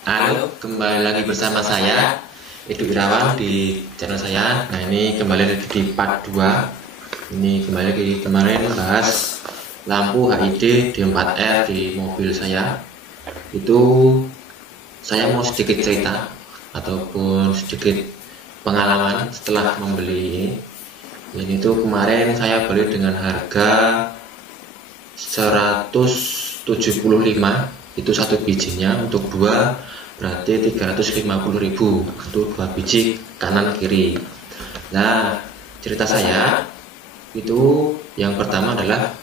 Halo, kembali lagi bersama saya Edu Irawan di channel saya. Nah, ini kembali lagi di part 2. Ini kembali lagi kemarin bahas lampu HID D4R di mobil saya. Itu saya mau sedikit cerita ataupun sedikit pengalaman setelah membeli ini. Ini tuh kemarin saya beli dengan harga 175, itu satu bijinya. Untuk dua berarti 350.000 untuk dua biji kanan kiri. Nah, cerita saya itu yang pertama adalah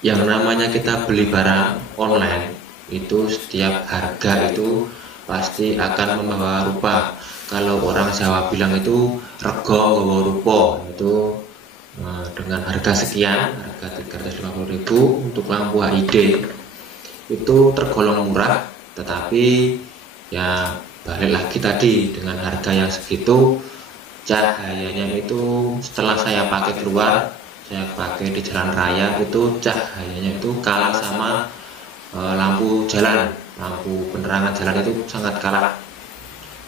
yang namanya kita beli barang online itu setiap harga itu pasti akan membawa rupa. Kalau orang Jawa bilang itu rego nggawa rupa, itu dengan harga sekian, harga 350.000 untuk lampu HID itu tergolong murah, tetapi ya balik lagi tadi dengan harga yang segitu, cahayanya itu setelah saya pakai keluar, saya pakai di jalan raya, itu cahayanya itu kalah sama lampu jalan, lampu penerangan jalan itu sangat kalah.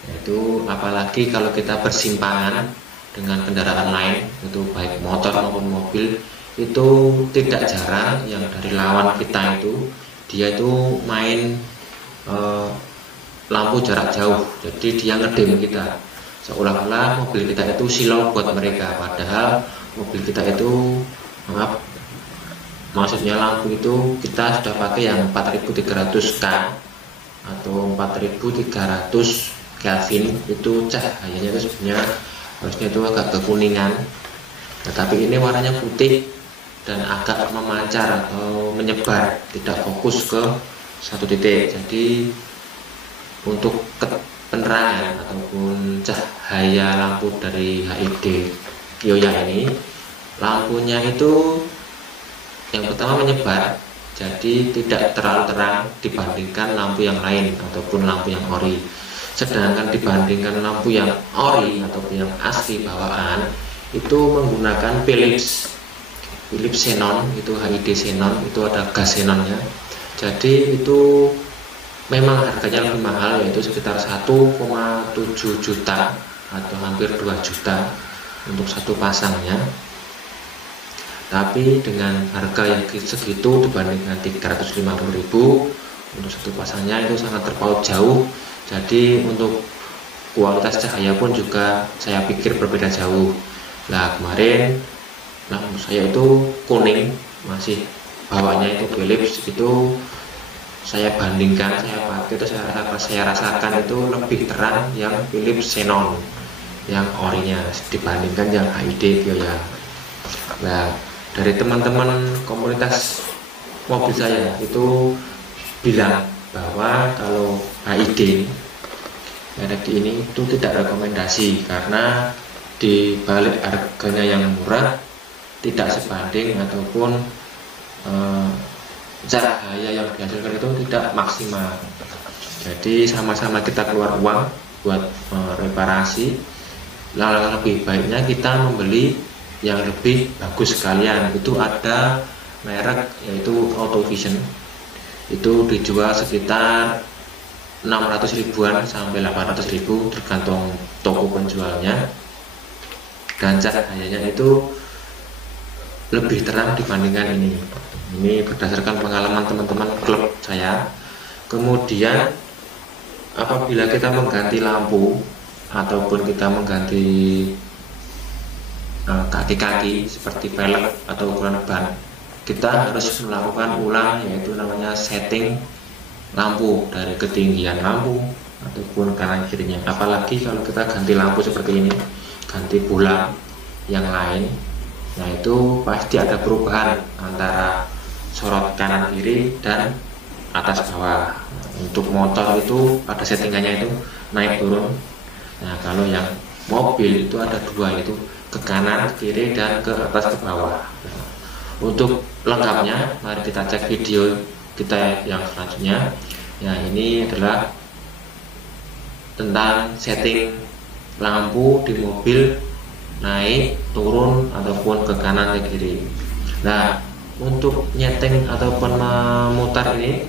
Itu apalagi kalau kita bersimpangan dengan kendaraan lain, itu baik motor maupun mobil, itu tidak jarang yang dari lawan kita itu dia itu main lampu jarak jauh, jadi dia ngedem kita seolah-olah mobil kita itu silau buat mereka, padahal mobil kita itu maksudnya lampu itu kita sudah pakai yang 4300K atau 4300 Kelvin, itu cahayanya itu sebenarnya harusnya itu agak kekuningan, tetapi ini warnanya putih dan agak memancar atau menyebar, tidak fokus ke satu titik. Jadi untuk penerangan ataupun cahaya lampu dari HID Kioya ini, lampunya itu yang pertama menyebar, jadi tidak terlalu terang dibandingkan lampu yang lain ataupun lampu yang ori. Sedangkan dibandingkan lampu yang ori ataupun yang asli bawaan itu menggunakan Philips Xenon, itu HID Xenon, itu ada gas xenonnya. Jadi itu memang harganya lebih mahal, yaitu sekitar 1,7 juta atau hampir 2 juta untuk satu pasangnya. Tapi dengan harga yang segitu dibandingkan 350.000 untuk satu pasangnya, itu sangat terpaut jauh. Jadi untuk kualitas cahaya pun juga saya pikir berbeda jauh. Nah, kemarin lampu saya itu kuning, masih bawahnya itu Philips, itu saya bandingkan, saya pakai itu saya rasakan itu lebih terang yang Philips Xenon yang orinya dibandingkan yang HID Kioya. Nah, dari teman-teman komunitas mobil saya itu bilang bahwa kalau HID merek ini itu tidak rekomendasi, karena di balik harganya yang murah tidak sebanding ataupun cahaya yang dihasilkan itu tidak maksimal. Jadi sama-sama kita keluar uang buat reparasi, lebih baiknya kita membeli yang lebih bagus sekalian. Itu ada merek yaitu Autovision, itu dijual sekitar 600 ribuan sampai 800 ribu tergantung toko penjualnya, dan cahayanya itu lebih terang dibandingkan ini. Ini berdasarkan pengalaman teman-teman klub saya. Kemudian apabila kita mengganti lampu ataupun kita mengganti kaki-kaki seperti velg atau ukuran ban, kita harus melakukan ulang, yaitu namanya setting lampu dari ketinggian lampu ataupun kanan kirinya. Apalagi kalau kita ganti lampu seperti ini, ganti bola yang lain, nah itu pasti ada perubahan antara sorot kanan kiri dan atas bawah. Untuk motor itu ada settingannya itu naik turun. Nah, kalau yang mobil itu ada dua, itu ke kanan, ke kiri, dan ke atas, ke bawah. Untuk lengkapnya mari kita cek video kita yang selanjutnya. Ya, ini adalah tentang setting lampu di mobil naik turun ataupun ke kanan ke kiri. Nah, untuk nyeting ataupun memutar ini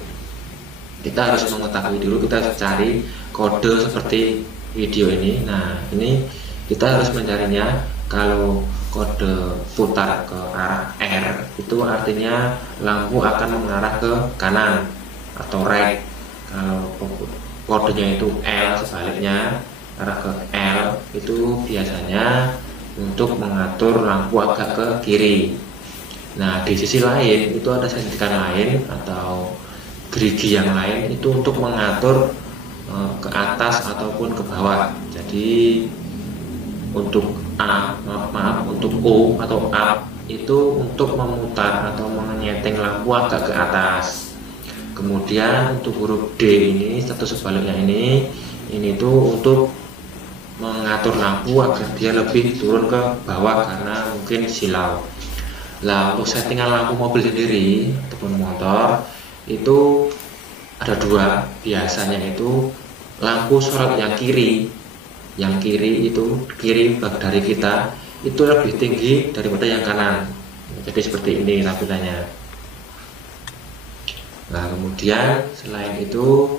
kita harus mengetahui dulu, kita harus cari kode seperti video ini. Nah, ini kita harus mencarinya. Kalau kode putar ke arah R itu artinya lampu akan mengarah ke kanan atau right. Kalau kodenya itu L sebaliknya arah ke L, itu biasanya untuk mengatur lampu agak ke kiri. Nah, di sisi lain itu ada sentikan lain atau gerigi yang lain, itu untuk mengatur ke atas ataupun ke bawah. Jadi untuk untuk O atau up itu untuk memutar atau menyeting lampu agak ke atas. Kemudian untuk huruf D ini atau sebaliknya ini tuh untuk mengatur lampu agar dia lebih turun ke bawah karena mungkin silau. Lah, untuk settingan lampu mobil sendiri ataupun motor itu ada dua. Biasanya itu lampu sorot yang kiri itu kiri dari kita itu lebih tinggi daripada yang kanan. Jadi seperti ini tampilannya. Nah, kemudian selain itu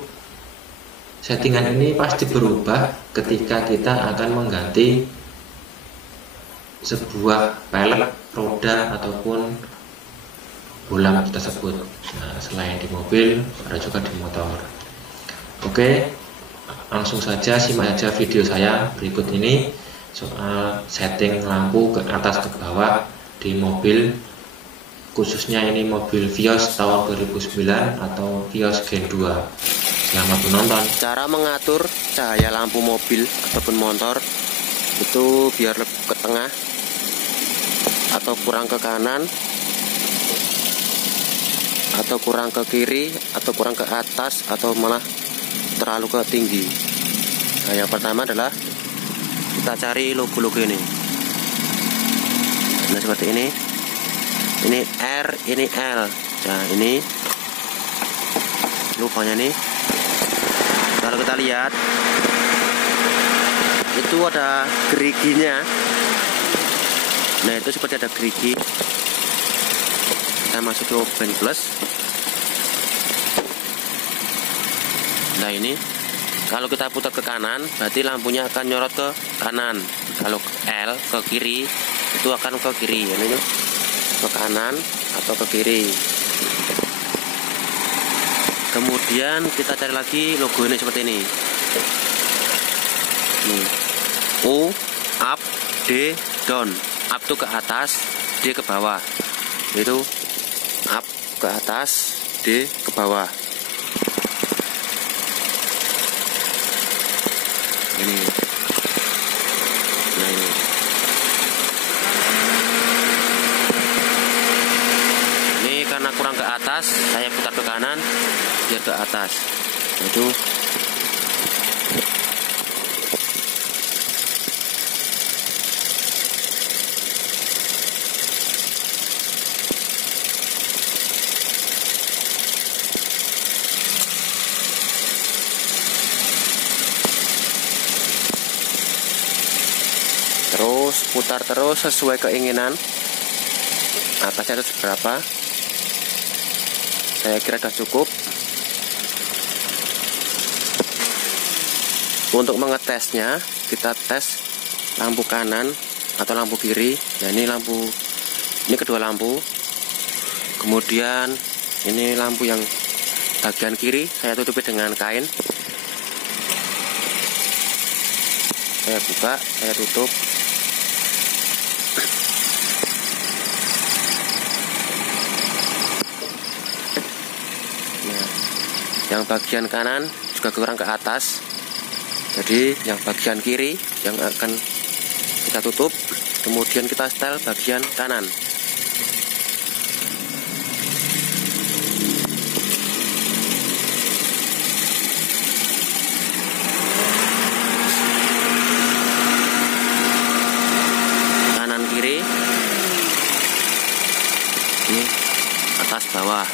settingan ini pasti berubah ketika kita akan mengganti sebuah pelek roda ataupun bolam tersebut. Nah, selain di mobil ada juga di motor. Oke, langsung saja simak aja video saya berikut ini soal setting lampu ke atas ke bawah di mobil, khususnya ini mobil Vios tahun 2009 atau Vios Gen 2. Selamat menonton. Cara mengatur cahaya lampu mobil ataupun motor itu biar lebih ke tengah atau kurang ke kanan atau kurang ke kiri atau kurang ke atas atau malah terlalu ke tinggi. Nah, yang pertama adalah kita cari logo-logo ini. Nah, seperti ini R, ini L. Nah, ini logonya nih. Kalau kita lihat itu ada geriginya. Nah, itu seperti ada gerigi. Kita masuk ke band plus. Nah, ini kalau kita putar ke kanan berarti lampunya akan nyorot ke kanan. Kalau L ke kiri itu akan ke kiri. Ini ke kanan atau ke kiri. Kemudian kita cari lagi logo ini seperti ini. Nih. U, up, D, down. Up itu ke atas, D ke bawah. Itu up ke atas, D ke bawah. Ini. Nah, ini. Ini karena kurang ke atas, saya putar ke kanan biar ke atas. Itu terus putar terus sesuai keinginan. Atasnya itu seberapa? Saya kira sudah cukup. Untuk mengetesnya kita tes lampu kanan atau lampu kiri. Nah, ini kedua lampu. Kemudian ini lampu yang bagian kiri saya tutupi dengan kain. Saya buka, saya tutup. Nah, yang bagian kanan juga kurang ke atas. Jadi yang bagian kiri yang akan kita tutup, kemudian kita setel bagian kanan. Kanan kiri. Ini atas bawah.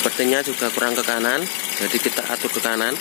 sepertinya juga kurang ke kanan, jadi kita atur ke kanan.